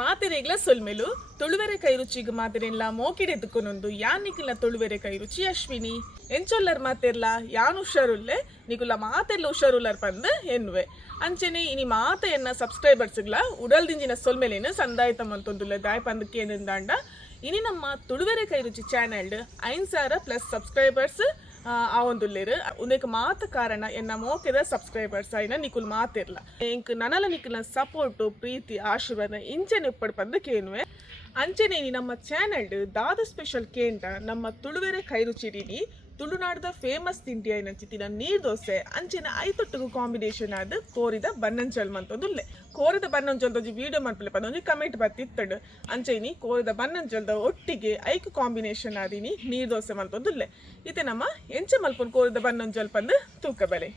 ಮಾತಿರೆಗ್ಲ ಸೊಲ್ಮೆಲು, ತುಳುವೆರೆ ಕೈ ರುಚಿಗೆ ಮಾತಿರೆನ್ಲ ಮೋಕಿಡೆದುಕೊನೊಂದು ಯಾನ್ ನಿಖಿಲ ತುಳುವೆರೆ ಕೈ ರುಚಿ ಅಶ್ವಿನಿ. ಎಂಚೊಲ್ಲರ್ ಮಾತೆರ್ಲ ಯಾನ್ ಹುಷಾರುಲ್ಲೆ ನಿಕುಲ ಮಾತೆಲ್ಲ ಹುಷಾರುಲ್ಲರ್ ಪಂದ್ ಎನ್ವೆ ಅಂಚೆನೆ ಇನಿ ಮಾತೆಯನ್ನ ಸಬ್ಸ್ಕ್ರೈಬರ್ಸ್ಗ್ಲ ಉಡಲ್ದಿಂಜಿನ ಸೊಲ್ಮೆಲೇನು ಸಂದಾಯಿತ ಮಂತೊಂದುಲ್ಲೆ ದಾಯ್ ಪಂದಕ್ಕೆ ಏನಿಂದಾಂಡ ಇನಿ ನಮ್ಮ ತುಳುವೆರೆ ಕೈ ರುಚಿ ಚಾನೆಲ್ ಐನ್ ಸಾವಿರ ಪ್ಲಸ್ ಸಬ್ಸ್ಕ್ರೈಬರ್ಸ್ ಆ ಒಂದುಲ್ಲೆರ್ ಉಂದೆಕ್ ಮಾತ ಕಾರಣ ಎನ್ನ ಮೋಕೆದ ಸಬ್ಸ್ಕ್ರೈಬರ್ಸ್ ಆಯಿನ ನಿಕುಲ್ ಮಾತಿರ್ಲ ಎಂಕ್ ನನಲ ನಿಕುಲ್ನ ಸಪೋರ್ಟ್ ಪ್ರೀತಿ, ಆಶೀರ್ವಾದ, ಇಂಚೆನೆ ಇಪ್ಪಡ್ ಪಂದ್ ಕೇನುವೆ ಅಂಚೆನೆ ನಮ್ಮ ಚಾನೆಲ್ ದಾದ ಸ್ಪೆಷಲ್ ಕೇಂದ್ರ ನಮ್ಮ ತುಳುವೆರೆ ಕೈರುಚಿರಿನಿ. ತುಳುನಾಡದ ಫೇಮಸ್ ತಿಂಡಿ ಐನ ಚಿತ್ತಿನ ನೀರ್ ದೋಸೆ, ಅಂಚಿನ ಐತೊಟ್ಟಿಗೂ ಕಾಂಬಿನೇಷನ್ ಆದ ಕೋರಿದ ಬನ್ನಂಚಲ್ ಮಂತೊಂದುಲ್ಲೆ. ಕೋರಿದ ಬನ್ನಂಚಲ್ದ ಒಂಜಿ ವಿಡಿಯೋ ಮನ್ಪಲೆ ಪದೊಂಜಿ ಕಮೆಂಟ್ ಬತ್ತಿತ್ತಡು ಅಂಚೈನಿ ಕೋರಿದ ಬನ್ನಂಚಲ್ದ ಒಟ್ಟಿಗೆ ಐಕ್ ಕಾಂಬಿನೇಷನ್ ಆದಿನಿ ನೀರ್ ದೋಸೆ ಮಂತೊಂದುಲ್ಲೆ. ಇತೆ ನಮ್ಮ ಎಂಚ ಮಲ್ಪನ್ ಕೋರಿದ ಬನ್ನಂಚಲ್ ಪಂದ್ ತೂಕ ಬೆಲೆ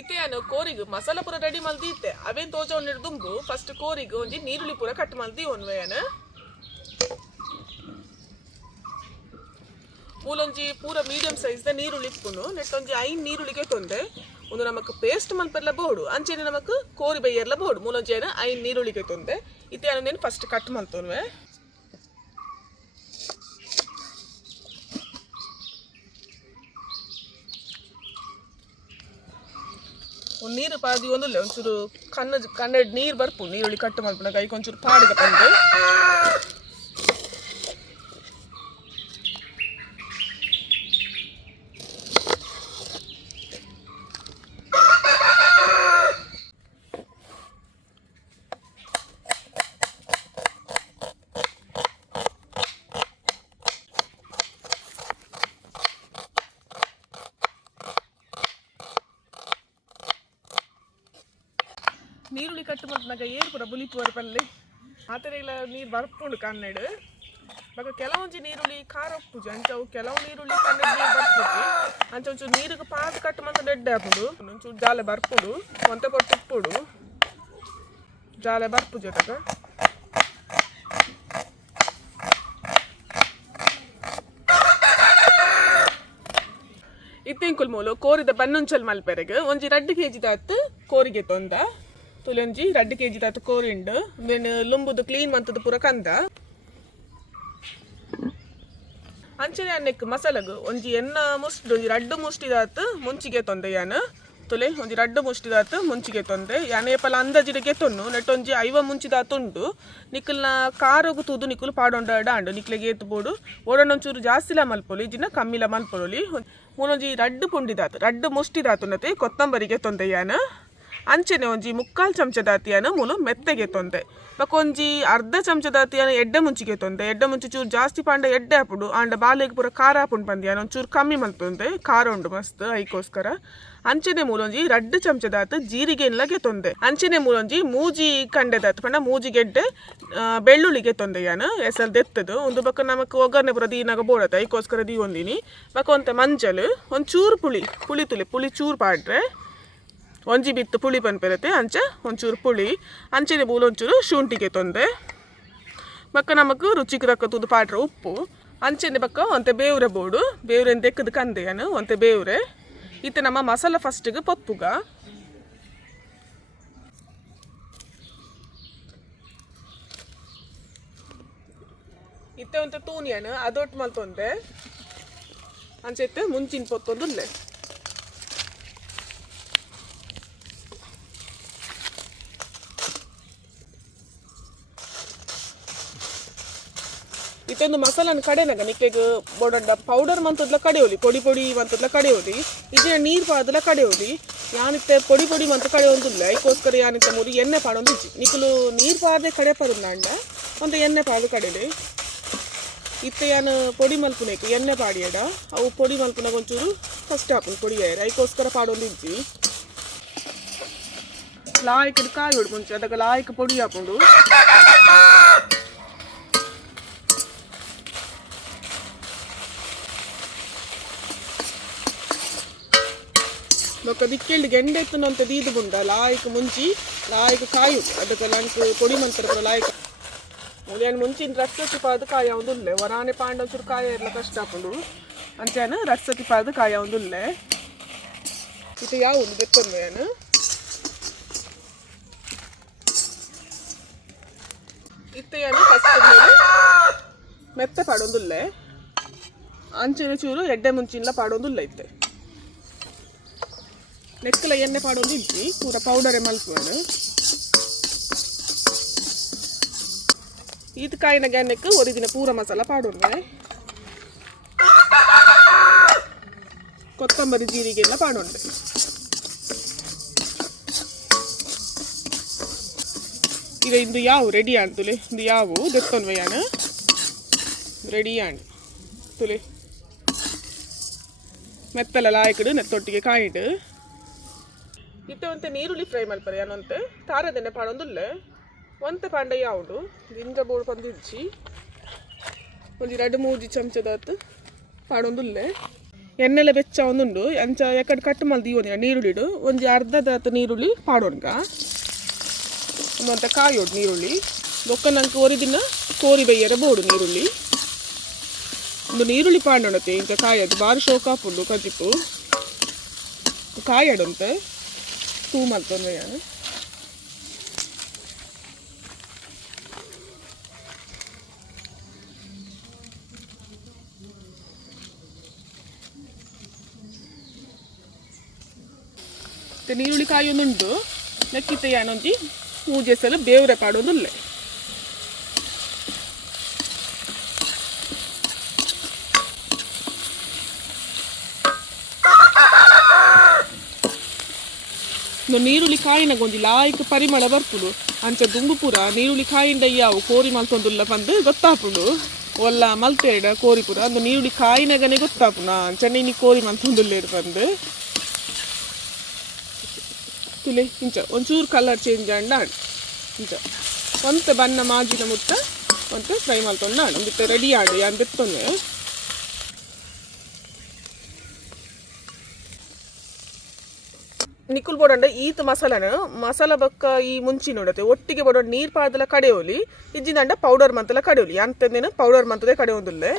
ಇತ್ತೆ ಕೋರಿಗು ಮಸಾಲ ಪೂರ ರೆಡಿ ಮಲ್ದಿ ಇತ್ತೆ ಅವೇನ್ ತೋಜ ಒಂದಿಡು ದುಂಬು ಫಸ್ಟ್ ಕೋರಿಗು ಒಂಜಿ ನೀರುಳ್ಳಿ ಪೂರ ಕಟ್ ಮಲ್ದಿ ಒನ್ವೆಯನ ಮೂಲೊಂಜಿ ಪೂರ ಮೀಡಿಯಂ ಸೈಜ್ದ ನೀರುಳ್ಳಿ ಇಪ್ಪುನು ನೆಟ್ ಒಂಜಿ ಐನ್ ನೀರುಳ್ಳಿಗೆ ತೊಂದೆ ಒಂದು ನಮಕ್ ಪೇಸ್ಟ್ ಮಲ್ಪರ್ಲ ಬೋಡು ಅಂಚೆನೆ ನಮಕ್ ಕೋರಿ ಬೈಯರ್ಲ ಬೋಡು ಮೂಲೊಂಜಿ ಏನ ಐನ್ ನೀರುಳ್ಳಿಗೆ ತೊಂದೆ ಇತ್ತೆ ಅನ್ನೊಂದೇನು ಫಸ್ಟ್ ಕಟ್ ಮಲ್ತೋನ್ವೆ ಒಂದು ನೀರು ಪಾದಿ ಒಂದುಲ್ಲ. ಒಂಚೂರು ಕಣ್ಣ, ಕಣ್ಣೆಡ್ ನೀರು ಬರ್ಪು. ನೀರುಳ್ಳಿ ಕಟ್ಟು ಮಲ್ಪನ ಕೈಗೆ ಒಂಚೂರು ಪಾಡಿಗೆ ಬಂದು ನೀರುಳ್ಳಿ ಕಟ್ಟು ಮಲ್ಪನಾಗ ಏರು ಪೂರ ಬುಲಿಪುವರ ಪಲ್ಲೆ. ಆತರ ಇಲ್ಲ ನೀರು ಬರ್ಪುಂಡು ಕನ್ನಡ. ಬೊಕ ಕೆಲವೊಂಜಿ ನೀರುಳ್ಳಿ, ಖಾರ ಉಪ್ಪುಜಿ ಅಂಚವು ಕೆಲವು ನೀರುಳ್ಳಿ ಕನ್ನಡ ನೀರು ಅಂಚ ಒಂಚೂರು ನೀರಿಗೆ ಪಾದು ಕಟ್ಟು ಮಂತ ಡೆಡ್ಡೆ ಹಾಪುಡು ಒಂಚೂರು ಜಾಲೆ ಬರ್ಪುಡು ಒಂತ ಕೊಟ್ಟು ಉಪ್ಪುಡು. ಜಾಲೆ ಬರ್ಪುಜಿ ಅದಕ್ಕೆ ಇತ್ತಿಂಕುಲ್ ಮೂಲು ಕೋರಿದ ಬನ್ನೊಂಚಲ್ ಮಲ್ಪೆರೆಗ್, ಒಂಜಿ ರಡ್ಡು ಕೆಜಿ ದಾತ್ ಕೋರಿಗೆ ತೊಂದ. ತುಲೊಂಜಿ, ರಡ್ಡು ಕೆ ಜಿ ದಾತ್ ಕೋರಿಂಡು ದೆನ್ ಲುಂಬುದು ಕ್ಲೀನ್ ಮಂತದ ಪೂರ ಕಂದ. ಅಂಚನೆ ಅನ್ನಕ್ಕೆ ಮಸಾಲಗ್, ಒಂಜಿ ಎನ್ನ ಮುಸ್ಟ್ ಒಂಜಿ ರಡ್ಡು ಮುಷ್ಟಿ ದಾತ್ ಮುಂಚಿಗೆ ತೊಂದೆ ಯಾನ. ತುಲೆ, ಒಂಜಿ ರಡ್ಡು ಮುಷ್ಟಿ ದಾತ್ ಮುಂಚಿಗೆ ತೊಂದೆ. ಯಾನ ಏಪಲ ಅಂದಾಜಿಗೆ ನೆಟ್ ಒಂಜಿ ಐವ ಮುಂಚಿ ದಾತ್ ಉಂಡು. ನಿಕ್ಕಲ್ನ ಕಾರೋಗು ತೂದು ನಿಕ್ಕಲು ಪಾಡೊಂಡ ಡಾಂಡು ನಿಕ್ಲೆಗೆ ಏತು ಬೋಡು ಓಡೊಂಚೂರು ಜಾಸ್ತಿಲ ಮಲ್ಪೊಲಿ ಇಜಿನ ಕಮ್ಮಿಲ ಮಲ್ಪೊಲಿ ಮೂನೊಂಜಿ ರಡ್ಡು ಪುಂಡಿದಾತು ರಡ್ಡು ಮುಷ್ಟಿದಾತುನತೆ ಕೊತ್ತಂಬರಿಗೆ ತೊಂದೆಯಾನ ಅಂಚೆನೆ ಒಂಜಿ ಮುಕ್ಕಾಲ್ ಚಮಚದಾತಿಯನ ಮೂಲು ಮೆತ್ತಗೆ ತೊಂದೆ. ಬಕೊಂಜಿ ಅರ್ಧ ಚಮಚದಾತಿಯನ ಎಡ್ಡೆ ಮುಂಚಿಗೆ ತೊಂದೆ. ಎಡ್ಡೆ ಮುಂಚಿ ಚೂರು ಜಾಸ್ತಿ ಪಾಂಡ ಎಡ್ಡೆ ಹಾಪುಡು, ಆಂಡ ಬಾಲೆಗೆ ಪೂರ ಖಾರ ಹಾಪುಂಡು ಒಂಚೂರು ಕಮ್ಮಿ ಮಲ್ತೊಂದೆ ಖಾರ ಉಂಡು ಮಸ್ತ್ ಐಕೋಸ್ಕರ. ಅಂಚೆನೆ ಮೂಲೊಂಜಿ ರಡ್ಡು ಚಮಚದಾತ ಜೀರಿಗೆ ಇಲ್ಲಗೆ ತೊಂದೆ. ಅಂಚೆನೆ ಮೂಲೊಂಜಿ ಮೂಜಿ ಕಂಡೆದಾತ ಪಂಡ ಮೂಜಿ ಗೆಡ್ಡೆ ಬೆಳ್ಳುಳ್ಳಿಗೆ ತೊಂದೆ ತೊಂದೆಯಾನ. ಎಸಲ್ ದೆತ್ತದು. ಒಂದು ಬಕ್ಕ ನಮಕ್ ಒಗ್ಗರಣೆ ಪುರ ದೀನಾಗ ಬೋಡತ್ತೆ ಐಕೋಸ್ಕರ ದೀ ಒಂದಿನಿ. ಬಕ್ಕ ಮಂಜಲು ಮಂಜಲ್, ಒಂಚೂರು ಪುಳಿ ಪುಳಿ ತುಳಿ ಪುಳಿ ಚೂರು ಪಾಡ್ರೆ. ಒಂಜಿ ಬಿತ್ತು ಪುಳಿ ಪನ್ಪೆರತೆ, ಅಂಚ ಒಂಚೂರು ಪುಳಿ ಅಂಚೆನೆ ಬೂಲು ಒಂಚೂರು ಶುಂಠಿಗೆ ತೊಂದೆ. ಬಕ್ಕ ನಮಕ್ ರುಚಿಗೆ ತಕ್ಕ ತೂದು ಪಾಡ್ರೆ ಉಪ್ಪು ಅಂಚೆನೆ ಬಕ್ಕ ಒಂತೆ ಬೇವ್ರೆ ಬೋಡು, ಬೇವ್ರೆ ದೆಕ್ಕದ ಕಂದೆಯನು ಒಂತೆ ಬೇವ್ರೆ. ಇತ್ತೆ ನಮ್ಮ ಮಸಾಲ ಫಸ್ಟಿಗೆ ಪೊಪ್ಪುಗ ಇತ್ತೆ ಒಂತೆ ತೂನಿಯನು, ಅದೊಟ್ಟು ಮಲ್ತೊಂದೆ. ಅಂಚೆತ್ತೆ ಮುಂಚಿನ ಪೊತ್ತೊಂದುಲ್ಲೆ. ಇತ್ತೊಂದು ಮಸಾಲನ ಕಡೆನಾಗ ನಿಕ್ಲೆಗ್ ಬೋಡಂಡ ಪೌಡರ್ ಮಂತದ್ಲ ಕಡೆಯೋಲಿ ಪೊಡಿ ಪೊಡಿ ಮಂತದ್ಲ ಕಡೆಯೋಲಿ ಇಜಿನ ನೀರ್ ಪಾದಲ ಕಡೆಯೋಲಿ ಯಾನಿತ್ತೆ ಪೊಡಿ ಪೊಡಿ ಮಂತ ಕಡೆ ಒಂದಿಲ್ಲ ಐಕೋಸ್ಕರ ಮೂರು ಎಣ್ಣೆ ಪಾಡೊಂದು ಇಜ್ಜಿ. ನಿಕ್ಕಲು ನೀರ್ ಪಾದೆ ಕಡೆ ಪರಂದಾಂಡ ಒಂದು ಎಣ್ಣೆ ಪಾಡು ಕಡೆಲಿ ಇತ್ತೆ ಯಾನು ಪೊಡಿ ಮಲ್ಪುನೇಕು ಎಣ್ಣೆ ಪಾಡಿಯಡ ಅವು ಪೊಡಿ ಮಲ್ಪುನಾಗ ಒಂಚೂರು ಫಸ್ಟ್ ಹಾಪುನು ಪೊಡಿ ಏರ್ ಐಕೋಸ್ಕರ ಪಾಡೊಂದು ಇಜ್ಜಿ. ಲಾಯ್ಕ್ ಕಾಯಿ ಹೊಡು ಮುಂಚೆ ಅದಕ್ಕೆ ಲಾಯ್ಕ್ ಪೊಡಿ ಹಾಕೊಂಡು. ಬೊಕ್ಕ ದಿಕ್ಕೆಳ್ಳಿ ಗೆಂಡೆ ಎತ್ತುನಂತ ದೀದು ಬುಂಡ ಲಾಯ್ಕ್ ಮುಂಚಿ, ಲಾಯ್ಕ್ ಕಾಯು. ಅದಕ್ಕೆ ನಂಗೆ ಪೊಡಿ ಮಂತ್ರ ಪೂರ ಲಾಯ್ಕ್. ಮುಂಚಿನ ರಕ್ತತಿ ಪಾದ ಕಾಯ ಒಂದುಲ್ಲೆ ವರಾನೆ ಪಾಂಡ ಒಂಚೂರು ಕಾಯ ಎಲ್ಲ ಕಷ್ಟ ಹಾಕೊಂಡು. ಅಂಚೆನ ರಕ್ತತಿ ಪಾದ ಕಾಯ ಒಂದುಲ್ಲೆ ಇದು ಯಾವ ಒಂದು ಬೆಕ್ಕೊಂದು ಏನು ಇತ್ತು ಏನು ಫಸ್ಟ್ ಮೆತ್ತೆ ಪಾಡೊಂದುಲ್ಲೆ. ಅಂಚಿನ ಚೂರು ಎಡ್ಡೆ ಮುಂಚಿನ ಪಾಡೊಂದುಲ್ಲ ಇತ್ತೆ. ನೆಕ್ಕಲ ಎಣ್ಣೆ ಪಾಡೊಂದು ಇಜ್ಜಿ ಪೂರ ಪೌಡರೇ ಮಲ್ಪುವನು ಇದು ಕಾಯಿನ ಗ್ಯಾನೆಕ್ ಒರಿ ದಿನ ಪೂರ ಮಸಾಲ ಪಾಡೋಣ ಕೊತ್ತಂಬರಿ ಜೀರಿಗೆ ಪಾಡೋಣ ಈಗ ಇಂದು ಯಾವ? ರೆಡಿ ಆಣ್ತುಲೆ ಇಂದು ಯಾವ? ದೆತ್ತೊನ್ವಯಾನ. ರೆಡಿ ಆಣ್ ತುಲೆ. ಮೆತ್ತಲ ಲಾಯಕಡು ನೆತ್ತೊಟ್ಟಿಗೆ ಕಾಯಿಡು. ಇತ್ತೆ ಒಂತೆ ನೀರುಳ್ಳಿ ಫ್ರೈ ಮಲ್ಪರೆ ಯಾನೊಂತೆ ತಾರದೆಣ್ಣೆ ಪಾಡೊಂದುಲ್ಲೆ. ಒಂತೆ ಪಾಂಡ ಯಾವುದು? ಗಿಂಜ ಬೋಳು ಪಂದಿಜ್ಜಿ ಒಂಜಿ ಎರಡು ಮೂಜಿ ಚಮಚದಾತ್ ಪಾಡೊಂದುಲ್ಲೆ. ಎಣ್ಣೆಲೆ ಬೆಚ್ಚ ಒಂದುಂಡು, ಅಂಚ ಎಕಡೆ ಕಟ್ ಮಲ್ದಿ ಇವನಿಗ ನೀರುಳ್ಳಿಡು, ಒಂಜಿ ಅರ್ಧದಾತ್ ನೀರುಳ್ಳಿ ಪಾಡೋನ್ಗ ಒಂದಂತ ಕಾಯೋಡು ನೀರುಳ್ಳಿ ಬೊಕ್ಕ ನಂಗೆ ಒರಿದಿನ ಕೋರಿ ಬೈಯರ ಬೋಡು ನೀರುಳ್ಳಿ. ಒಂದು ನೀರುಳ್ಳಿ ಪಾಂಡೋಣತೆ ಇಂಥ ಕಾಯದು ಬಾರಿ ಶೋಕಾಪುಂಡು ಕಜಿಪು ಕಾಯಡಂತೆ. ತೂ ಮಲ್ತೊಂದು ನಾನು. ಮತ್ತೆ ನೀರುಳ್ಳಿ ಕಾಯೊಂದುಂಟು ನೆಕ್ಕಿತ್ತೆ ಯಾನೊಂಜಿ ಮೂಜೆ ಸಲ ಬೇವ್ರೆ ಒಂದು ನೀರುಳ್ಳಿ ಕಾಯಿನಾಗ ಒಂಜಿ ಲಾಯ್ಕ್ ಪರಿಮಳ ಬರ್ಪುಡು ಅಂಚ ದುಂಬು ಪೂರ ನೀರುಳ್ಳಿ ಕಾಯಿಂದ ಯಾವು ಕೋರಿ ಮಲ್ತೊಂದುಲ್ಲ ಬಂದು ಗೊತ್ತಾಪುಡು ಒಲ್ಲ ಮಲ್ತೇಡ ಕೋರಿ ಪೂರ ಅಂದು ನೀರುಳ್ಳಿ ಕಾಯಿನಗನೆ ಗೊತ್ತಾಪುನ. ಅಂಚ ನೀ ಕೋರಿ ಮಲ್ತೊಂದುಲ್ಲೇರು ಬಂದು ತುಲೆ, ಇಂಚ, ಒಂಚೂರು ಕಲರ್ ಚೇಂಜ್ ಆಂಡ್ ಇಂಚ ಒಂತ ಬಣ್ಣ ಮಾಜಿನ ಮುತ್ತ ಒಂತ ಫ್ರೈ ಮಲ್ತೊಂಡು ಆಂಡ್ ರೆಡಿ ಆಡು ಯಾನ್ ಬೆತ್ತೊಂದೆ ನಿಕ್ಕುಲ್ ಬೋಡಂಡ ಈತ ಮಸಾಲನ, ಮಸಾಲ ಬೊಕ್ಕ ಈ ಮುಂಚಿ ನೋಡತ್ತೆ. ಒಟ್ಟಿಗೆ ಬೋಡಂಡ ನೀರ್ ಪಾದಲ ಕಡೆಯೋಲಿ ಇಜ್ಜಿನಂಡ ಪೌಡರ್ ಮಂತಲ ಕಡೆಯೋಲಿ ಅಂತಂದೇನು ಪೌಡರ್ ಮಂತದೆ ಕಡೆಯೊಂದುಲ್ಲೆ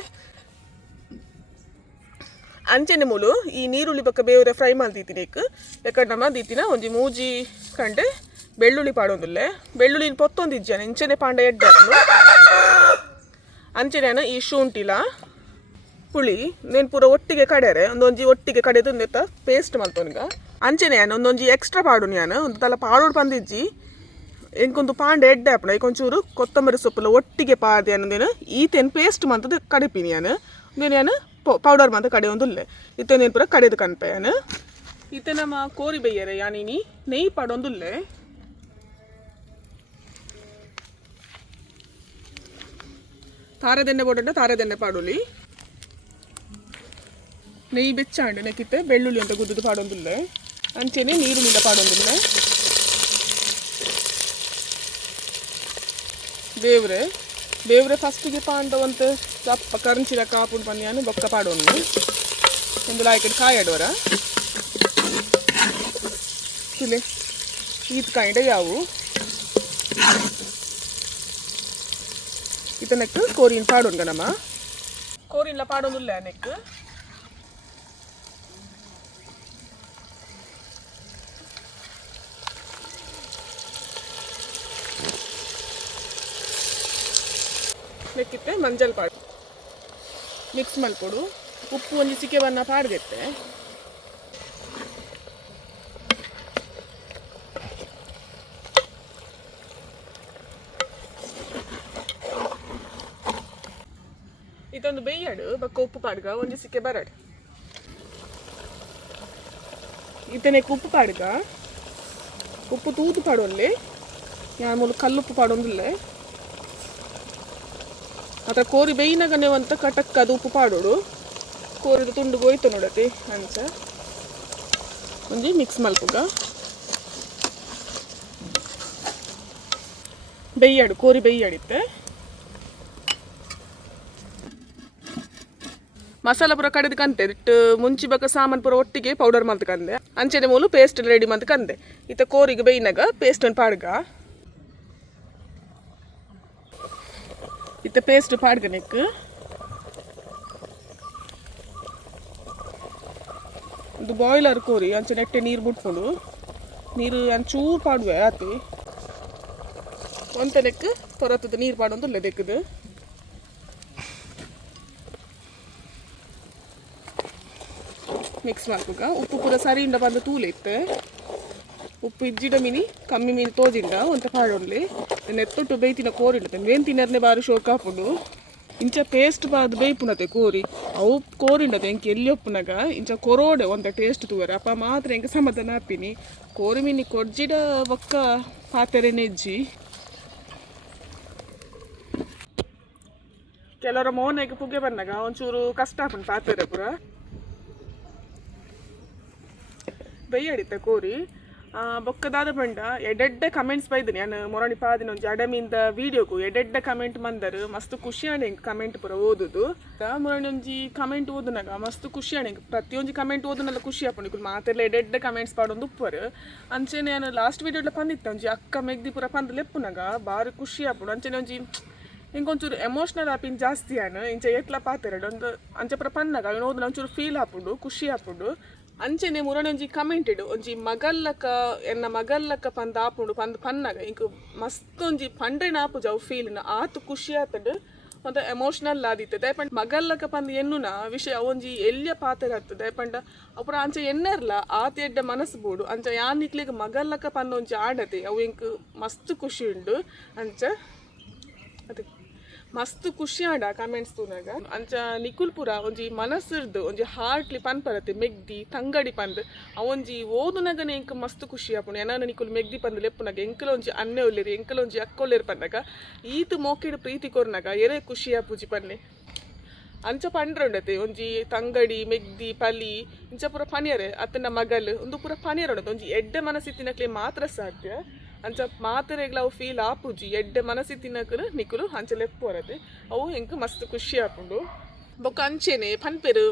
ಅಂಚೆನೆ ಮೂಲು, ಈ ನೀರುಳ್ಳಿ ಬೊಕ್ಕ ಬೇವರೆ ಫ್ರೈ ಮಲ್ದಿತ್ತಿನೇಕ್ ಯಾಕಂದ್ರೆ ನಮ್ಮ ದೀತಿನ ಒಂಜಿ ಮೂಜಿ ಕಂಡೆ ಬೆಳ್ಳುಳ್ಳಿ ಪಾಡೊಂದುಲ್ಲೆ. ಬೆಳ್ಳುಳ್ಳಿನ ಪೊತ್ತೊಂದು ಇಂಚೆನೆ ಪಾಂಡ ಎಡ್ಡೆ ಅಂಚೆನೇನ ಈ ಶುಂಠಿಲ, ಪುಳಿ నేను ಪೂರ ಒಟ್ಟಿಗೆ ಕಡೆರೆ, ಒಂದೊಂಜಿ ಒಟ್ಟಿಗೆ ಕಡೆದು ನೆತ್ತ ಪೇಸ್ಟ್ ಮಲ್ತೊನ್ಗ ಅಂಚೆನೆ ಒಂದೊಂಜಿ ಎಕ್ಸ್ಟ್ರಾ ಪಾಡು ನಾನು ಒಂದು ತಲ ಪಾಡೋಡು ಬಂದಿಜ್ಜಿ. ಎಂಕೊಂದು ಪಾಂಡೆ ಎಡ್ಡೆ ಆಪಣ ಕೊಂಚೂರು ಕೊತ್ತಂಬರಿ ಸೊಪ್ಪುಲ ಒಟ್ಟಿಗೆ ಪಾಡ್ದೆ ಅನ್ನೋದೇನು ಈತೇನು ಪೇಸ್ಟ್ ಮಂತದ್ದು ಕಡಿಪಿನಿ ನಾನು. ನಾನು ಪೌಡರ್ ಮಂತ ಕಡೆ ಒಂದುಲ್ಲೆ. ಇತ್ತೇನೇನು ಪೂರ ಕಡೆದು ಕನ್ಪೆ ನಾನು ಇತ್ತೆ ನಮ್ಮ ಕೋರಿ ಬೇಯ್ಯರೆ ಯಾನಿನಿ, ನೆಯ್ ಪಾಡೊಂದುಲ್ಲೆ ತಾರದೆಣ್ಣೆ ಬೋಡಂಡ ತಾರದೆಣ್ಣೆ ಪಾಡುಲಿ. ನೆಯ್ ಬೆಚ್ಚಾಂಡು ನೆಕ್ಕಿತ್ತೆ ಬೆಳ್ಳುಳ್ಳಿ ಅಂತ ಗುದ್ದುದು ಪಾಡೊಂದುಲ್ಲೆ. ಅಂಚೆನೆ ನೀರು ಪಾಡೊಂದುಲ್ಲ ಬೇವ್ರೆ ಬೇವ್ರೆ ಫಸ್ಟಿಗೆ ಪಾಂಡ ಒಂದು ದಪ್ಪ ಕರಂಚಿನ ಕಾಪುಂಡು ಪನ್ಯಾನು ಬೊಕ್ಕ ಪಾಡೊಂದು ಒಂದು. ಲಾಯ್ಕಡೆ ಕಾಯಡೋರ ತುಲೆ ಈತ್ ಕಾಯಿಡ ಯಾವು? ಇತನಕ್ಕೆ ಕೋರಿನ ಪಾಡೋನ್ಗ ನಮ್ಮ. ಕೋರಿನ್ಲ ಪಾಡೋದಿಲ್ಲ ನೆಕ್ ನೆಕ್ಕಿತ್ತೆ ಮಂಜಲ್ ಪಾಡ್. ಮಿಕ್ಸ್ ಮಾಡಿಕೊಡು. ಉಪ್ಪು ಒಂದು ಬಣ್ಣ ಪಾಡ್ಗೆತ್ತೆ ಇದೊಂದು ಬೇಯ್ಯಾಡು ಬಕ್ಕ ಉಪ್ಪು ಪಾಡ್ಗ. ಒಂದು ಸಿಕ್ಕೆ ಬರಡು. ಇತನೇ ಉಪ್ಪು ಪಾಡ್ಗ. ಉಪ್ಪು ತೂತು ಪಾಡು ಅಲ್ಲಿ. ಯಾವ ಮೂಲ ಕಲ್ಲುಪ್ಪು ಪಾಡೊಂದಿಲ್ಲ ಅದ್ರ ಕೋರಿ ಬೇಯಿನಾಗನೆ ಅಂತ ಕಟಕ್ ಅದು ಉಪ್ಪು ಪಾಡೋಡು. ಕೋರಿದು ತುಂಡು ಹೋಯ್ತು ನೋಡತಿ ಅಂಚ ಒಂಜಿ ಮಿಕ್ಸ್ ಮಲ್ಪುಗ. ಬೆಯ್ಯಾಡು, ಕೋರಿ ಬೆಯ್ಯಾಡಿತ್ತೆ. ಮಸಾಲ ಪೂರ ಕಡೆದು ಕಂತೆ, ಇಟ್ಟು ಮುಂಚಿ ಬಗ್ಗೆ ಸಾಮಾನು ಪೂರ ಒಟ್ಟಿಗೆ ಪೌಡರ್ ಮಲ್ತ್ ಕಂದೆ. ಅಂಚೆನೆ ಮೂಲು ಪೇಸ್ಟ್ ರೆಡಿ ಮಲ್ತ್ ಕಂದೆ. ಇತ್ತ ಕೋರಿಗೆ ಬೇಯಿನಾಗ ಪೇಸ್ಟ್ ಒಂದು ಪಾಡ್ಗ. ಇತ್ತ ಪೇಸ್ಟ್ ಪಾಡ್ಗ ನೆಕ್ ಇದು ಬಾಯ್ಲರ್ ಕೋರಿ ಅಂಚೆ ನೆಟ್ಟೆ ನೀರು ಬಿಟ್ಕೊಂಡು ನೀರು ಒಂಚೂರು ಪಾಡುವೆ ಆತಿ ಒಂತನೆಕ್ ಪೊರತದ ನೀರು ಪಾಡೊಂದು ಲೆದೆಕ್ಕದು ಮಿಕ್ಸ್ ಮಾಡ್ಬೇಕ ಉಪ್ಪು ಪೂರ ಸರಿ ಇಂಡ ಬಂದ ತೂಲೆ ಇತ್ತೆ ಉಪ್ಪು ಇಜ್ಜಿಡ ಮೀನಿ, ಕಮ್ಮಿ ಮೀನು ತೋಜಿಂಡ ಒಂತ ಪಾಡೊಂಡ್ಲಿ ನೆತ್ತೊಟ್ಟು ಬೇಯ್ತಿನ ಕೋರಿ ಇಡ್ತೇನೆ ಬೇನ್ ತಿನ್ನರ್ನೆ ಬಾರಿ ಶೋಕ ಇಂಚ ಪೇಸ್ಟ್ ಬಾದ್ ಬೇಯ್ಪುನತೆ ಕೋರಿ. ಅವು ಕೋರಿಂಡತೆ ಹೆಂಗೆ ಎಲ್ಲಿ ಇಂಚ ಕೊರೋಡೆ ಒಂದ ಟೇಸ್ಟ್ ತೂವರೆ. ಅಪ್ಪ ಮಾತ್ರ ಹೆಂಗೆ ಸಮಾಧಾನ ಹಾಪಿನಿ ಕೋರಿ ಮೀನಿ ಕೊಡ್ಜಿಡ ಒಕ್ಕ ಪಾತೆರೆ ನೆಜ್ಜಿ. ಕೆಲವರ ಮೋನೆಗೆ ಪುಗೆ ಬಂದಾಗ ಒಂಚೂರು ಕಷ್ಟ ಆಪುಂಡು ಪಾತೆರೆ ಪೂರ. ಬೈಯಡಿತ ಕೋರಿ. ಬೊಕ್ಕದಾದ ಪಂಡ, ಎಡೆಡ್ಡೆ ಕಮೆಂಟ್ಸ್ ಬೈದಿನಿ. ನಾನು ಮೊರಣಿ ಪಾದಿನ ಒಂಜಿ ಅಡಮಿಂದ ವಿಡಿಯೋಗು ಎಡೆಡ್ಡೆ ಕಮೆಂಟ್ ಮಂದರು, ಮಸ್ತ್ ಖುಷಿ ಆಣೆ ಕಮೆಂಟ್ ಪೂರ ಓದುದು. ಮೊರಣಿ ಒಂಜಿ ಕಮೆಂಟ್ ಓದುನಾಗ, ಮಸ್ತ್ ಖುಷಿ ಆಣೆ ಪ್ರತಿಯೊಂದು ಕಮೆಂಟ್ ಓದನಲ್ಲ ಖುಷಿ ಆಪುಂಡು. ಇಕುಲು ಮಾತೆಲ್ಲ ಎಡೆಡ್ಡೆ ಕಮೆಂಟ್ಸ್ ಪಾಡೊಂದು ಉಪ್ಪರು. ಅಂಚೆನೆ ನಾನು ಲಾಸ್ಟ್ ವಿಡಿಯೋಡ್ಲ ಪಂದಿತ್ತ, ಒಂಜಿ ಅಕ್ಕ ಮೆಗ್ದಿ ಪೂರ ಪಂದ್ ಲೆಪ್ಪುನಾಗ ಬಾರಿ ಖುಷಿ ಆಪುಂಡು. ಅಂಚೆನೆ ಒಂಜಿ ಇಂಕೊಂಚೂರು ಎಮೋಷ್ನಲ್ ಆಪಿನ್ ಜಾಸ್ತಿ ಆನು, ಇಂಚ ಎಟ್ಲ ಪಾತೆರಡು ಒಂದು ಅಂಚೆ ಪುರ ಪನ್ನಾಗ ಅವ್ನು ನೋದು ಒಂಚೂರು ಫೀಲ್ ಆಪುಂಡು, ಖುಷಿ ಆಪುಂಡು. ಅಂಚೆನೆ ಮುರಣ ಒಂಜಿ ಕಮೆಂಟೆಡ್ ಒಂಜಿ ಮಗಲ್ಲಕ, ಎನ್ನ ಮಗಲ್ಲಕ ಪಂದ್ ಆಪುಂಡು, ಪಂದ್ ಪನ್ನಗ, ಇಂಕು ಮಸ್ತ್ ಒಂಜಿ ಪಂಡ್ರೆನ ಆಪುಜ ಅವು ಫೀಲ್ನ ಆತು ಖುಷಿ ಆತಡ್, ಒಂದ ಎಮೋಷನಲ್ ಆದಿತ್ತೆ. ದಯಪಂಡ ಮಗಲ್ಲಕ ಪಂದ್ ಎನ್ನುನ ವಿಷಯ ಒಂಜಿ ಎಲ್ಯ ಪಾತೆರ ಆಗ್ತದೆ ದಯಪಂಡ ಅಪುರ ಅಂಚ ಎನ್ನೆರ್ಲ, ಆತ ಎಡ್ಡೆ ಮನಸ್ಸು ಬೋಡು. ಅಂಚ ಯಾನ್ ನಿಕ್ಲಿಗೆ ಮಗಲ್ಲಕ ಪಂದ್ ಒಂಜಿ ಆಡತೆ ಅವು ಇಂಕು ಮಸ್ತ್ ಖುಷಿ ಉಂಡು. ಅಂಚ ಅದೇ ಮಸ್ತ್ ಖುಷಿ ಆಂಡ ಕಮೆಂಟ್ಸ್ ತೂನಾಗ. ಅಂಚ ನಿಕುಲ್ ಪುರ ಒಂಜಿ ಮನಸ್ಸಿರ್ದು, ಒಂಜಿ ಹಾರ್ಟ್ಲಿ ಪರತೆ ಮೆಗ್ದಿ, ತಂಗಡಿ ಪಂದ್. ಅವೊಂಜಿ ಓದುನಗನೆ ಎಂಕ್ ಮಸ್ತ್ ಖುಷಿ ಆಪುನ ಎನಾನ ನಿಕುಲ್ ಮೆಗ್ದಿ ಪಂದ್ ಲೆಪ್ಪುನಾಗ, ಎಂಕಲ ಒಂಜಿ ಅನ್ನೆ ಒಲ್ಲೆರಿ ಎಂಕಲ ಒಂಜಿ ಅಕ್ಕೊಲ್ಲೆರ್ ಪಂದಾಗ, ಈತ ಮೋಕೆಡ್ ಪ್ರೀತಿ ಕೊರ್ನಾಗ, ಎರೆ ಖುಷಿ ಆಪುಜಿ ಪನ್ನೆ. ಅಂಚ ಪಂಡ್ರೆ ಒಂಜಿ ತಂಗಡಿ, ಮೆಗ್ದಿ, ಪಲಿ, ಇಂಚ ಪೂರ ಪನಿಯರೆ, ಅತ್ತನ ಮಗಲ್ ಒಂದು ಪೂರ ಪನಿಯರ್ ಉಂಡತೆ ಒಂಜಿ ಎಡ್ಡೆ ಮನಸ್ಸಿತ್ತಿನಕ್ಲೆ ಮಾತ್ರ ಸಾಧ್ಯ. ಅಂಚ ಮಾತೆರೆಗ್ಲ ಅವು ಫೀಲ್ ಆಪುಜಿ, ಎಡ್ಡೆ ತಿನ್ನಕರು ನಿಕುಲು ಅಂಚ ಪೋರತೆ. ಅವು ಎಂಕ್ ಮಸ್ತ್ ಖುಷಿ ಆಪುಂಡು. ಬೊಕ್ಕ ಅಂಚೆನೆ ಪನ್ಪೆರು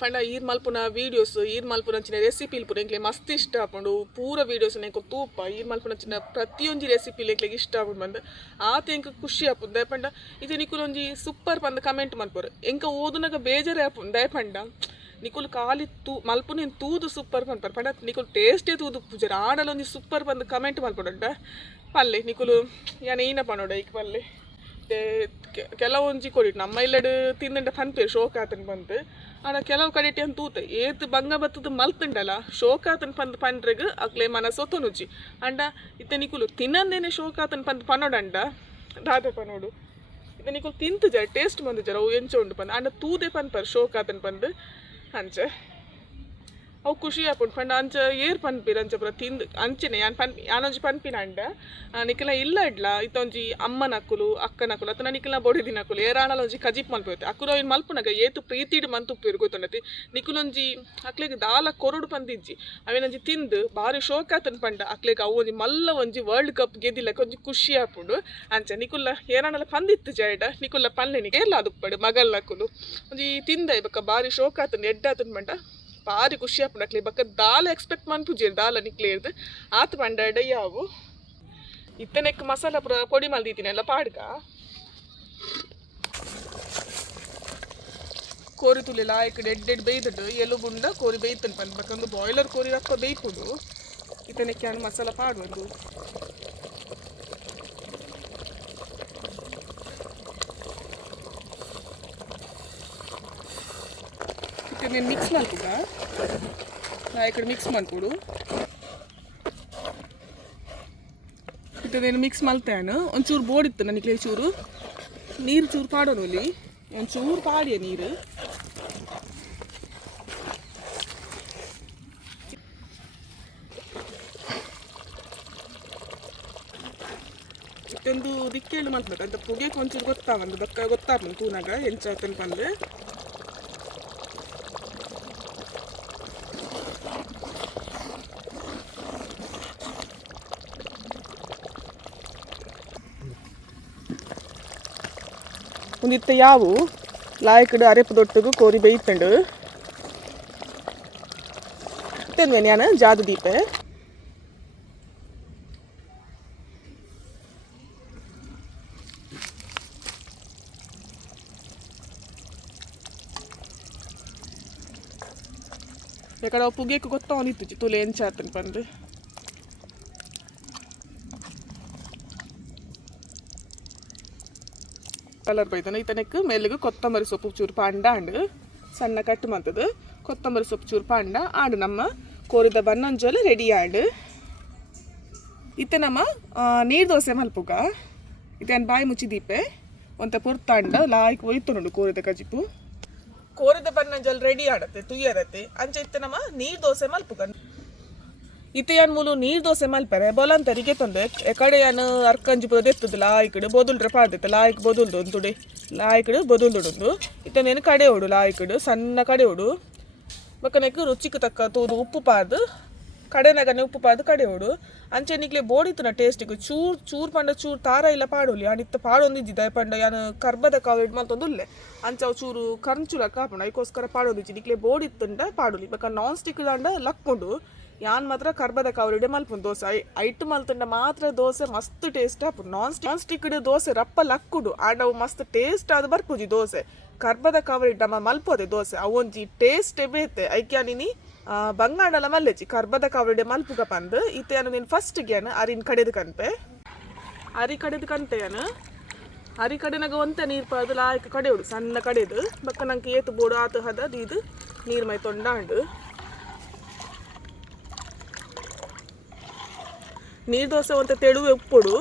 ಪಂಡ ಈರ್ ಮಲ್ಪುನ ವೀಡಿಯೋಸ್ ಈರ್ ಮಲ್ಪುನ ಚಿನ್ನ ರೆಸಿಪಿಲ್ ಪುರ ಎಂಕ್ಲೆ ಮಸ್ತ್ ಇಷ್ಟ ಆಪುಂಡು. ಪೂರ ವೀಡಿಯೋಸ್ ನೆಂಕು ತೂಪ ಈರ್ ಮಲ್ಪುನ ಚಿನ್ನ ಪ್ರತಿಯೊಂಜಿ ರೆಸಿಪಿಲ್ ಎಂಕ್ಲೆಗ್ ಇಷ್ಟ ಆಪುಂಡು ಬಂದು ಆತ ಎಂಕ್ ಖುಷಿ ಆಪುಂಡು ದಯಪಂಡ ಇದು ನಿಕುಲ್ ಒಂಜಿ ಸೂಪರ್ ಪಂದ್ ಕಮೆಂಟ್ ಮಲ್ಪರು. ಎಂಕ ಓದುನಾಗ ಬೇಜಾರೇ ಆಪುಂಡು ದಯಪಂಡ ನಿಕುಲ್ ಕಾಲಿ ತೂ ನೀನು ತೂದು ಸೂಪರ್ ಪನ್ಪರ್ ಪಂಡ ನಿಕುಲ್ ಟೇಸ್ಟೇ ತೂದು ಪೂಜಾರ ಆಡಲ ಒಂಜಿ ಸೂಪರ್ ಬಂದು ಕಮೆಂಟ್ ಮಲ್ಪಡುಂಡ ಪಲ್ಲೆ ನಿಕುಲು ಯಾನ ಈನ ಪನೋಡ ಈಗ ಪಲ್ಲೆ. ಕೆಲವೊಂಜಿ ಕೊಡಿಟ್ಟು ನಮ್ಮ ಇಲ್ಲಡ್ ತಿಂದಂಡ ಪನ್ಪೆ ಶೋಕ ಆತನ್ ಬಂದು. ಆಡ ಕೆಲವು ಕಡೆಟಿ ಅಂತ ತೂತ? ಏತ್ ಬಂಗ ಬತ್ತದ ಮಲ್ತಂಡಲ್ಲ. ಶೋಕ ಆತನ್ ಪಂದ್ ಪಂಡ್ರೆಗ್ ಅಕ್ಲೆ ಮನಸ್ಸು ಒತ್ತನುಜಿ ಅಂಡ ಇತ್ತ ನಿಕುಲು ತಿನ್ನಂದೇನೆ ಶೋಕ ಆತನ್ ಪಂದ್ ಪನೋಡಂಡ ದಾದ ಪನೋಡು ಇತ್ತ ನಿಕುಲು ತಿಂತು ಜರ ಟೇಸ್ಟ್ ಬಂದು ಜರ ಎಂಚ ಉಂಡು ಪಂದ್. ಅಂಡ ತೂದೆ ಪನ್ಪರ್ ಶೋಕ ಆತನ್ ಪಂದ್. ಅಂಚೆ ಅವು ಖುಷಿ ಆಪುಂಡು ಪಂಡ ಅಂಚ ಏರ್ ಪನ್ಪಿರ್ ಅಂಚ ಪೂರ ತಿಂದ್ ಅಂಚಿನ ಯಾನ್ ಪನ್ ಯಾನೊಂಜಿ ಪನ್ಪಿನ ಅಂಡ ನಿಖಲ ಇಲ್ಲ ಇಡ್ಲ ಇತ್ತೊಂಜಿ ನಕುಲು ಅಥವಾ ಅತ್ತ ನಿಖಲ ದಿನ ಕುಲು ಒಂಜಿ ಕಜಿಪ್ ಮಲ್ಪೋತೆ ಅಕುಲ ಅವಿನ ಮಲ್ಪುನಗ ಏತು ಪ್ರೀತಿಡ್ ಮಂತುಪ್ಪೇರು ಗೊತ್ತೊಂಡತಿ ನಿಖುಲೊಂಜಿ ಅಕ್ಲೆಗ್ ದಾಲ ಕೊರಡು ಪಂದಿಜ್ಜಿ ಅವೇನೊಂಜಿ ತಿಂದು ಬಾರಿ ಶೋಕ ಆತನ್ ಪಂಡ ಅಕ್ಲೆಗ್ ಅವು ಒಂಜಿ ಮಲ್ಲ ಒಂಜಿ ವರ್ಲ್ಡ್ ಕಪ್ ಗೆದ್ದಿಲ್ಲ ಒಂಜಿ ಖುಷಿ ಆಪುಂಡು ಅಂಚ ನಿಕುಲ್ಲ ಏರಾಣಲ ಪಂದಿತ್ತು ಜೈಡ ನಿಕುಲ್ಲ ಪಲ್ಲೆನಿಗೆ ಎಲ್ಲ ಅದುಪ್ಪಡು ನಕುಲು ಒಂಜಿ ತಿಂದ ಬೊಕ ಬಾರಿ ಶೋಕ ಆತನ್ ಎಡ್ಡಾತನ್ ಪಂಡ ಭಾರಿ ಖುಷಿ ಆಪುಂಡು ಅಕ್ಲೆ ಬಕ್ಕ ದಾಲ ಎಕ್ಸ್ಪೆಕ್ಟ್ ಮನ್ಪುಜೇರು ದಾಲ ನಿಕ್ಲೇರ್ದು ಆತ ಪಂಡ ಯಾವು? ಇತ್ತನೆಕ್ ಮಸಾಲ ಪುರ ಪೊಡಿ ಮಲ್ದಿದ್ದೀನಿ ಎಲ್ಲ ಪಾಡ್ಗ ಕೋರಿ ತುಳಿ ಲಾಯಕ್ ಎಡ್ ಎಡ್ ಬೇಯ್ದಡು ಬುಂಡ ಕೋರಿ ಬೇಯ್ತನ್ ಪಂದ್ ಬಕ್ಕಂದು ಬಾಯ್ಲರ್ ಕೋರಿ ರಪ್ಪ ಬೇಯ್ಪುಡು. ಇತ್ತನೆಕ್ಕೆ ಕ್ಯಾನ್ ಮಸಾಲ ಪಾಡುವುದು ಮಿಕ್ಸ್ ಮಾಡ್ಕೊಡ ನಾ ಈ ಕಡೆ ಮಿಕ್ಸ್ ಮಾಡ್ಕೊಡು. ಇತ್ತದೇನು ಮಿಕ್ಸ್ ಮಲ್ತಾನು ಒಂಚೂರು ಇತ್ತು. ನನಗೆ ಚೂರು. ನೀರು ಚೂರು ಪಾಡೋನು ಅಲ್ಲಿ ಒಂಚೂರು ಪಾಡಿಯ ನೀರು. ಇಷ್ಟೊಂದು ದಿಕ್ಕೇಳು ಮಾಡ್ಬೇಕು ಅಂತ ಪುಗೆಗೆ ಒಂಚೂರು ಗೊತ್ತಾವಂದು ಬಕ್ಕ ಗೊತ್ತಾಗ್ಬೋದು ತೂನಾಗ ಎಂಚಾತನ್ ಬಂದು ಒಂದಿತ್ತ ಯಾವು ಲಾಯಕಡು ಅರೆಪು ದೊಟ್ಟಗು ಕೋರಿ ಬೇಯ್ತಂಡು ತೆನ್ವೆ ನಾನು ಜಾದು ದೀಪೆ. ಯಾಕಡೆ ಪುಗೆಕ್ ಗೊತ್ತಾವನಿತ್ತು ತುಲೆ ಎಂಚಾತನ್ ಬಂದು ಕಲರ್ ಬೈತಾನೆ ಈತನಕ್ಕೆ ಮೆಲ್ಲಗೆ ಕೊತ್ತಂಬರಿ ಸೊಪ್ಪು ಚೂರು ಪಾಂಡ ಆಂಡ್ ಸಣ್ಣ ಕಟ್ಟು ಮಂತದು ಕೊತ್ತಂಬರಿ ಸೊಪ್ಪು ಚೂರು ಪಾಂಡ ಆಂಡು ನಮ್ಮ ಕೋರಿದ ಬನ್ನಂಜೋಲ ರೆಡಿ ಆಂಡು ಇತ್ತೆ ನಮ್ಮ ನೀರು ನೀರ್ ದೋಸೆ ಮಲ್ಪುಗ. ಇತ್ತೆನ್ ಬಾಯಿ ಮುಚ್ಚಿ ದೀಪೆ. ಒಂತ ಪುರ್ತಾಂಡ ಲಾಯ್ಕ್ ಒಯ್ತು ನೋಡು ಕೋರಿದ ಕಜಿಪು. ಕೋರಿದ ಬನ್ನಂಜಲ್ ರೆಡಿ ಆಡತ್ತೆ, ತುಯ್ಯರತ್ತೆ. ಅಂಚೆ ಇತ್ತೆ ನಮ್ಮ ನೀರ್ ದೋಸೆ ಮಲ್ಪುಗ. ಇತೆಯಾನ್ ಮೂಲು ನೀರ್ ದೋಸೆ ಮಲ್ಪರೆ. ಬೊಲಂತರಿಗೆ ತಂದೆ ಎಕಡೆ ಯಾನ ಅರ್ಕಂಜಿ ಬುದ ಎತ್ತುದು. ಲಾಯ್ಕಡು ಬೊದುಲ್ರೆ ಲಾಯ್ಕ್ ಲಾಯ್ಕ್ ಬೊದುಲ್ದು ಒಂದುಡೆ ಲಾಯ್ಕಡು ಬೊದುಲ್ದುಡುಂದು ಇತ್ತನೇನು ಕಡೆ ಹೊಡು ಲಾಯ್ಕಡು ಸಣ್ಣ ಕಡೆ ಹೊಡು ಬಕ್ಕನೆಕ್ ರುಚಿಗೆ ತಕ್ಕ ತೂದು ಉಪ್ಪು ಪಾದು. ಕಡೆನಾಗನೆ ಉಪ್ಪು ಪಾದು ಕಡೆ ಹೊಡು ಅಂಚೆ ನಿಕ್ಲೆ ಬೋಡಿತ್ತು ನಾ ಟೇಸ್ಟಿಗೆ. ಚೂರ್ ಚೂರ್ ಪಂಡ ಚೂರ್ ತಾರ ಇಲ್ಲ ಪಾಡೋಲಿ. ಅನಿತ್ತ ಪಾಡೊಂದಿದ್ದಿದ್ದ ಪಂಡ ಯಾನು ಕರ್ಬದ ಕಾವಿಡ್ ಮಲ್ತೊಂದುಲ್ಲೆ ಅಂಚ ಅವು ಚೂರು ಕರ್ಚುಲ ಕಾಪಣ. ಅದಕ್ಕೋಸ್ಕರ ಪಾಡೊಂದಿಜ್ಜಿ ನಿಕ್ಲೆ ಬೋಡಿತ್ತುಂಡ ಪಾಡೋಲಿ. ಬಕ್ಕ ನಾನ್ ಸ್ಟಿಕ್ ದಂಡ ಲಕ್ಕೊಂಡು ಕರ್ಬದ ಕವರಿಡೆ ಮಲ್ಪುಂಡು ದೋಸೆ. ಐ ಐಟ್ ಮಲ್ತುಂಡ ಮಾತ್ರ ದೋಸೆ ಮಸ್ತ್ ಟೇಸ್ಟ್ ಆಪು ನಾನ್ ನಾನ್ ಸ್ಟಿಕ್ ದೋಸೆ ರಪ್ಪ ಲಕ್ಕುಡು. ಆಂಡ ಅವು ಮಸ್ತ್ ಟೇಸ್ಟ್ ಆದ್ ಬರ್ಪುಜಿ ದೋಸೆ. ಕರ್ಬದ ಕವರಿ ಡಮ ಮಲ್ಪೋದೆ ದೋಸೆ. ಅವೊಂಜಿ ಟೇಸ್ಟ್ ಬೇತೆ ಐಕ್ಯಾನಿನಿ ಬಂಗಾಡಲ ಮಲ್ಲೆಜಿ. ಕರ್ಬದ ಕವರಿಡೆ ಮಲ್ಪುಗ ಪಂದ್. ಇತ್ತೆಯನ್ನು ನೀನು ಫಸ್ಟ್ ಗ್ಯಾನ ಅರಿನ್ ಕಡೆದು ಕನ್ಪೆ ಅರಿ ಕಡೆದು ಕಂತೆಯನು ಅರಿ ಕಡೆನಾಗ ಒಂತ ನೀರು ಪಾದು ಲಾಯಕ ಕಡೆಯುಡು, ಸಣ್ಣ ಕಡೆದು. ಬಕ್ಕ ನಂಗೆ ಏತು ಬೋಡು ಆತು ಹದ ಇದು ನೀರು ಮೈ ತೊಂಡಾಂಡು. ನೀರು ದೋಸೆ ಅಂತ ತೆಳುವು ಉಪ್ಪುಡು.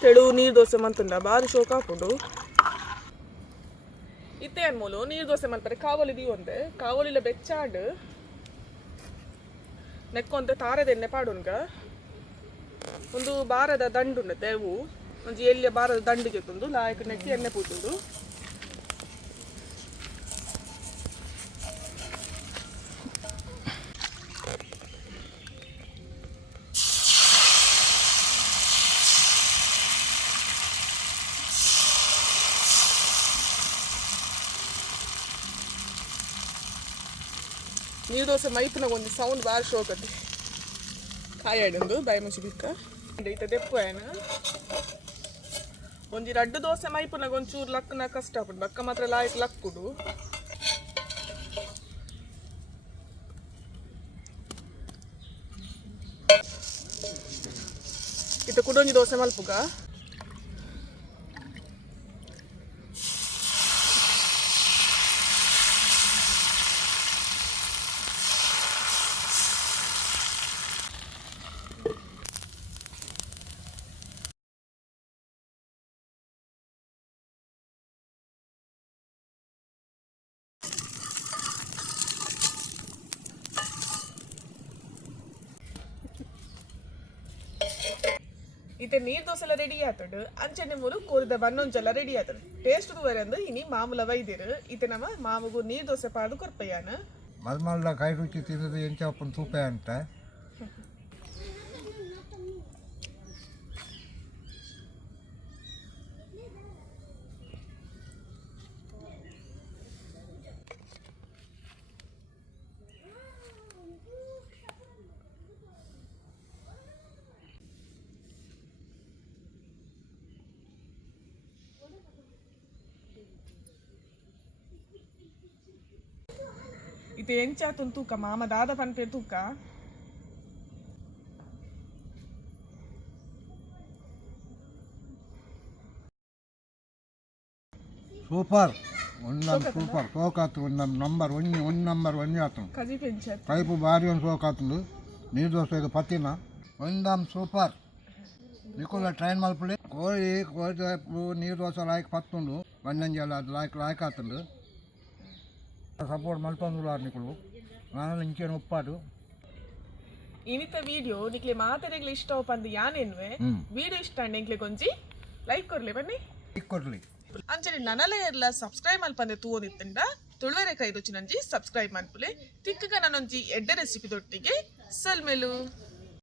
ತೆಳು, ನೀರು ದೋಸೆ ಮಂತುಂಡ ಬಾರಿ ಶೋಕ ಹಾಕೊಂಡು. ಇತ್ತೆ ಅನ್ಮೂಲು ನೀರು ದೋಸೆ ಮಲ್ಪರೆ ಕಾವಲಿ ದಿ ಕಾವಲಿಲ್ಲ ಬೆಚ್ಚಾಡು. ನೆಕ್ಕೊಂತೆ ತಾರದೆಣ್ಣೆ ಪಾಡುನ್ಗ. ಒಂದು ಬಾರದ ದಂಡುಂಡ ತೆವು. ಒಂಜಿ ಎಲ್ಲಿಯ ಬಾರದ ದಂಡಿಗೆ ತಂದು ಲಾಯಕ ನೆಕ್ಕಿ ಎಣ್ಣೆ ಪೂತುಂಡು ನೀರು ದೋಸೆ ಮೈಪುನಾಗ ಒಂದು ಸೌಂಡ್ ಭಾರಿ ಶೋಕತಿ ಕಾಯಾಡಂದು ಬಾಯಿ ಮುಚ್ಚಿ ಬಿಕ್ಕ ಈತ ದೆಪ್ಪು ಏನ ಒಂಜಿ ರಡ್ಡು ದೋಸೆ ಮೈಪುನಾಗ ಒಂಚೂರು ಲಕ್ಕನ ಕಷ್ಟ ಆಗ್ಬಿಡು ಬಕ್ಕ ಮಾತ್ರ ಲಾಯಕ್ ಲಕ್ಕುಡು ಇತ ಕುಡೊಂಜಿ ದೋಸೆ ಮಲ್ಪುಗ? ಇತ್ತೆ ನೀರ್ ದೋಸೆ ಎಲ್ಲ ರೆಡಿ ಆತಡು ಅಂಚನೆ ಮೂರು ಕೋರಿದ ಬನ್ನೊಂಜೆಲ್ಲ ರೆಡಿ ಆತಡು ಟೇಸ್ಟ್ ಅಂದು ಇನಿ ಮಾಮೂಲ ವೈದ್ಯರು ಇತ್ತೆ ನಮ್ಮ ಮಾಮಗೂ ನೀರ್ ದೋಸೆ ಪಾಡು ಕೊರ್ಪಯ್ಯಾನ ಮಲ್ಮಲ್ದ ಕೈ ರುಚಿ ತಿನ್ನದು ಎಂಚಪ್ಪನ ತೂಪೆ ಅಂತ ಇತ್ತೆ ಎಂಚಾತುನ್ ತೂಕ ಮಾಮ ದಾದ ಪನ್ಪೆ ತೂಕ ಸೂಪರ್ ಒಂದೊಂದು ಸೂಪರ್ ಸೋಕಾತು ಒಂದೊಂದು ನಂಬರ್ ಒಂಜಿ ಒಂದು ನಂಬರ್ ಒಂಜಿ ಆತು ಕಜಿ ಪೆಂಚಾತ್ ಕೈಪು ಭಾರಿ ಒಂದು ಸೋಕಾತುಂಡು ನೀರು ದೋಸೆಗೆ ಪತ್ತಿನ ಒಂದಮ್ ಸೂಪರ್ ನಿಕುಲ ಟ್ರೈನ್ ಮಲ್ಪುಳಿ ಕೋಳಿ ಕೋಳಿ ನೀರು ದೋಸೆ ಲಾಯ್ಕ್ ಪತ್ತುಂಡು ಬಣ್ಣಂಜಲ ಅದು ಲಾಯ್ಕ್ ಲಾಯ್ಕ್ ಆತುಂಡು ಸಪೋರ್ಟ್ ಮಲ್ಪಂದು ನಿಕುಲು ನಾನು ಇಂಚೇನು ಉಪ್ಪಾಡು ಇನಿತ ವಿಡಿಯೋ ನಿಕ್ಲೆ ಮಾತಾಡಿಗ್ಲಿ ಇಷ್ಟ ಪಂದು ಯಾನೆನ್ವೆ. ವಿಡಿಯೋ ಇಷ್ಟ ಅಂಡೆಂಕ್ಲೆ ಕೊಂಜಿ ಲೈಕ್ ಕೊರ್ಲಿ ಬನ್ನಿ ಕೊಡ್ಲಿ ಅಂಚನೆ ನನಲೆ ಎಲ್ಲ ಸಬ್ಸ್ಕ್ರೈಬ್ ಮಲ್ಪಂದೆ ತೂವೋದಿತ್ತಂಡ ತುಳುವೆರೆ ಕೈ ರುಚಿ ನಂಜಿ ಸಬ್ಸ್ಕ್ರೈಬ್ ಮಲ್ಪುಲೆ ತಿಕ್ಕಗ ನನೊಂಜಿ ಎಡ್ಡೆ ರೆಸಿಪಿ ದೊಟ್ಟಿಗೆ ಸಲ್ಮೆಲು